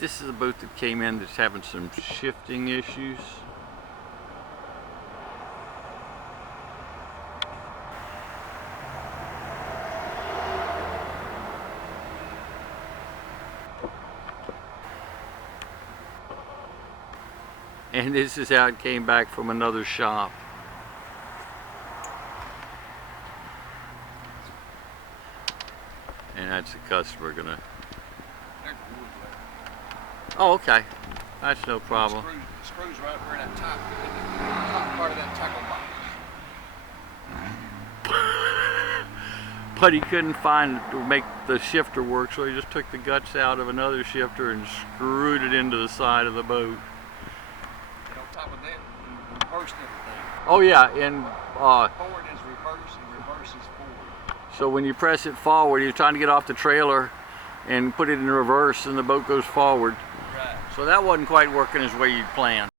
This is a boat that came in that's having some shifting issues. And this is how it came back from another shop. And that's the customer gonna. Oh, okay. That's no problem. The screws right up there in that top part of that tackle box. But he couldn't find to make the shifter work, so he just took the guts out of another shifter and screwed it into the side of the boat. And on top of that, you reversed everything. Oh yeah, and Forward is reverse and reverse is forward. so when you press it forward, you're trying to get off the trailer and put it in reverse, and the boat goes forward. Right. So that wasn't quite working as way you'd planned.